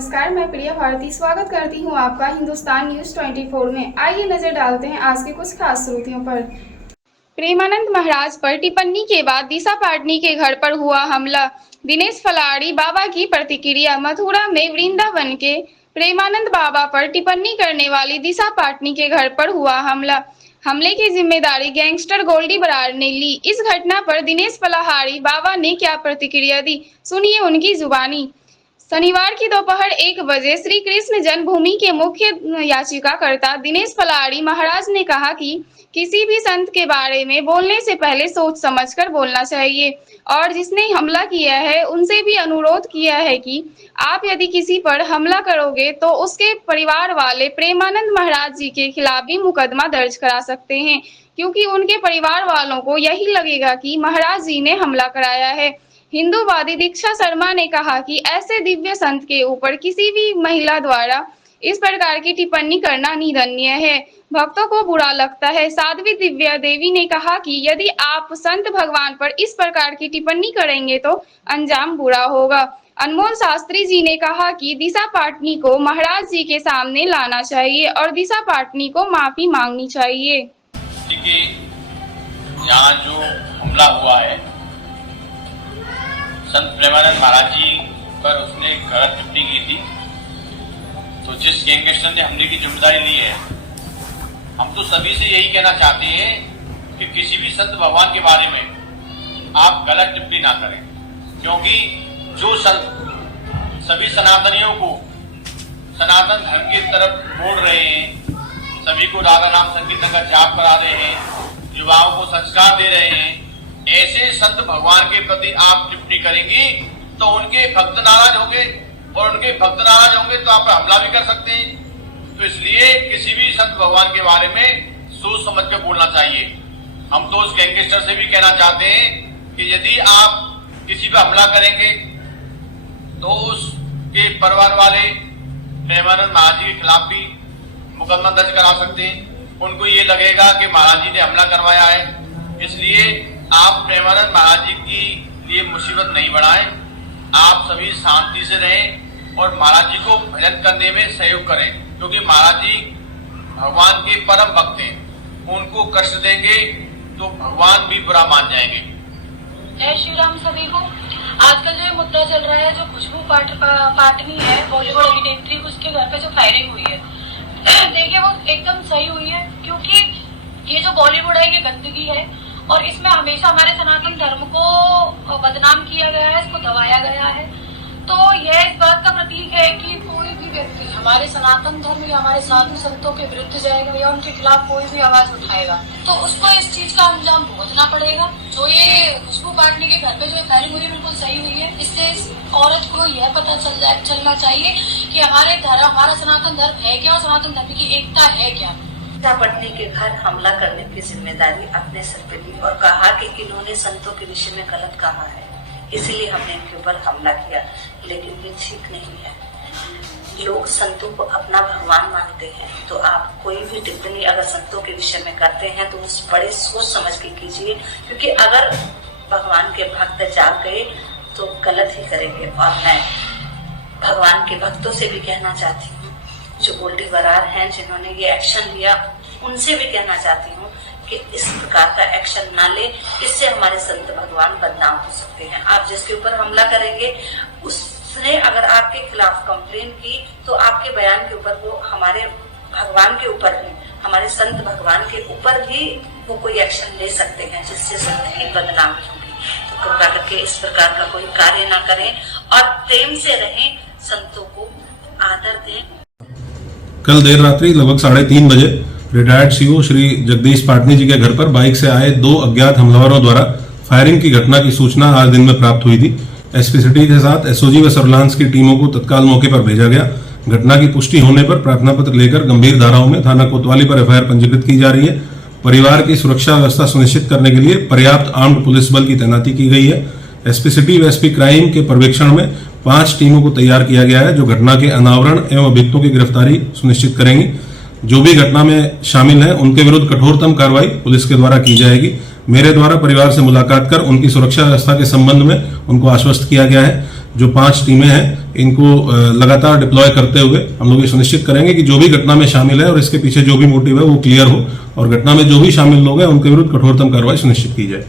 नमस्कार, मैं प्रिया भारती स्वागत करती हूं आपका हिंदुस्तान न्यूज 24 में। आइए नजर डालते हैं आज के कुछ खास सुर्खियों पर। प्रेमानंद महाराज पर टिप्पणी के बाद दिशा पाटनी के घर पर हुआ हमला। दिनेश फलारी बाबा की प्रतिक्रिया। मथुरा में वृंदावन के प्रेमानंद बाबा पर टिप्पणी करने वाली दिशा पाटनी के घर पर हुआ हमला। हमले की जिम्मेदारी गैंगस्टर गोल्डी बरार ने ली। इस घटना पर दिनेश फलाहारी बाबा ने क्या प्रतिक्रिया दी, सुनिए उनकी जुबानी। शनिवार की दोपहर 1 बजे श्री कृष्ण जन्मभूमि के मुख्य याचिकाकर्ता दिनेश फलारी महाराज ने कहा कि किसी भी संत के बारे में बोलने से पहले सोच समझकर बोलना चाहिए और जिसने हमला किया है उनसे भी अनुरोध किया है कि आप यदि किसी पर हमला करोगे तो उसके परिवार वाले प्रेमानंद महाराज जी के खिलाफ भी मुकदमा दर्ज करा सकते हैं, क्योंकि उनके परिवार वालों को यही लगेगा कि महाराज जी ने हमला कराया है। हिंदूवादी दीक्षा शर्मा ने कहा कि ऐसे दिव्य संत के ऊपर किसी भी महिला द्वारा इस प्रकार की टिप्पणी करना निंदनीय है, भक्तों को बुरा लगता है। साध्वी दिव्या देवी ने कहा कि यदि आप संत भगवान पर इस प्रकार की टिप्पणी करेंगे तो अंजाम बुरा होगा। अनमोल शास्त्री जी ने कहा कि दिशा पाटनी को महाराज जी के सामने लाना चाहिए और दिशा पाटनी को माफी मांगनी चाहिए। यहाँ जो हमला हुआ है संत प्रेमानंद महाराज जी पर उसने गलत टिप्पणी की थी, तो जिस गैंगस्टर ने हमले की जिम्मेदारी ली है, हम तो सभी से यही कहना चाहते हैं कि किसी भी संत भगवान के बारे में आप गलत टिप्पणी ना करें, क्योंकि जो संत सभी सनातनियों को सनातन धर्म की तरफ मोड़ रहे हैं, सभी को राधा नाम संकीर्तन का जाप करा रहे हैं, युवाओं को संस्कार दे रहे हैं, ऐसे संत भगवान के प्रति आप टिप्पणी करेंगी तो उनके भक्त नाराज होंगे और उनके भक्त नाराज होंगे तो आप हमला भी कर सकते हैं। तो इसलिए किसी भी संत भगवान के बारे में सोच समझ कर बोलना चाहिए। हम तो उस गैंगस्टर से भी कहना चाहते हैं कि यदि आप किसी पर हमला करेंगे तो उसके परिवार वाले प्रेमानंद महाराज जी के खिलाफ भी मुकदमा दर्ज करा सकते हैं। उनको ये लगेगा कि महाराज जी ने हमला करवाया है, इसलिए आप प्रेमानंद महाराज जी की लिए मुसीबत नहीं बढ़ाएं। आप सभी शांति से रहें और महाराज जी को भजन करने में सहयोग करें, क्योंकि महाराज जी भगवान के परम भक्त हैं। उनको कष्ट देंगे तो भगवान भी बुरा मान जाएंगे। जय श्री राम सभी को। आजकल जो मुद्दा चल रहा है, जो खुशबू पाटनी है बॉलीवुड अभिनेत्री, उसके घर पे जो फायरिंग हुई है, देखिए वो एकदम सही हुई है, क्योंकि ये जो बॉलीवुड है ये गंदगी है और इसमें हमेशा हमारे सनातन धर्म को बदनाम किया गया है, इसको दबाया गया है। तो यह इस बात का प्रतीक है कि कोई भी व्यक्ति हमारे सनातन धर्म या हमारे साधु संतों के विरुद्ध जाएगा या उनके खिलाफ कोई भी आवाज उठाएगा तो उसको इस चीज का अंजाम भुगतना पड़ेगा। जो ये खुशबू पाटनी के घर पे जो फायरिंग हुई है बिल्कुल सही हुई है। इससे इस औरत को यह पता चलना चाहिए कि हमारे धर्म, हमारा सनातन धर्म है क्या और सनातन धर्म की एकता है क्या। दिशा पाटनी के घर हमला करने की जिम्मेदारी अपने सर पे ली और कहा कि इन्होंने संतों के विषय में गलत कहा है, इसीलिए हमने इनके ऊपर हमला किया, लेकिन ये ठीक नहीं है। लोग संतों को अपना भगवान मानते हैं, तो आप कोई भी टिप्पणी अगर संतों के विषय में करते हैं तो उस बड़े सोच समझ के कीजिए, क्योंकि अगर भगवान के भक्त जाग गए तो गलत ही करेंगे। और मैं भगवान के भक्तों से भी कहना चाहती हूँ, जो गोल्डी बरार हैं जिन्होंने ये एक्शन लिया, उनसे भी कहना चाहती हूँ कि इस प्रकार का एक्शन ना ले, इससे हमारे संत भगवान बदनाम हो सकते हैं। आप जिसके ऊपर हमला करेंगे उसने अगर आपके खिलाफ कंप्लेन की तो आपके बयान के ऊपर वो हमारे भगवान के ऊपर भी, हमारे संत भगवान के ऊपर भी वो कोई एक्शन ले सकते हैं, जिससे संत की बदनामी होगी। तो कृपा करके इस प्रकार का कोई कार्य ना करें और प्रेम से रहें, संतों को आदर दें। कल देर रात्रि लगभग 3:30 बजे रिटायर्ड सीओ श्री जगदीश पाटनी जी के घर पर बाइक से आए 2 अज्ञात हमलावरों द्वारा फायरिंग की घटना की सूचना आज दिन में प्राप्त हुई थी। एसपी सिटी के साथ एसओजी व सर्विलांस की टीमों को तत्काल मौके पर भेजा गया। घटना की पुष्टि होने पर प्रार्थना पत्र लेकर गंभीर धाराओं में थाना कोतवाली पर एफआईआर पंजीकृत की जा रही है। परिवार की सुरक्षा व्यवस्था सुनिश्चित करने के लिए पर्याप्त आर्म्ड पुलिस बल की तैनाती की गई है। एसपी सिटी व एसपी क्राइम के पर्यवेक्षण में 5 टीमों को तैयार किया गया है, जो घटना के अनावरण एवं अभियुक्तों की गिरफ्तारी सुनिश्चित करेंगी। जो भी घटना में शामिल हैं उनके विरुद्ध कठोरतम कार्रवाई पुलिस के द्वारा की जाएगी। मेरे द्वारा परिवार से मुलाकात कर उनकी सुरक्षा व्यवस्था के संबंध में उनको आश्वस्त किया गया है। जो 5 टीमें हैं, इनको लगातार डिप्लॉय करते हुए हम लोग ये सुनिश्चित करेंगे कि जो भी घटना में शामिल है और इसके पीछे जो भी मोटिव है वो क्लियर हो और घटना में जो भी शामिल लोग हैं उनके विरुद्ध कठोरतम कार्रवाई सुनिश्चित की जाए।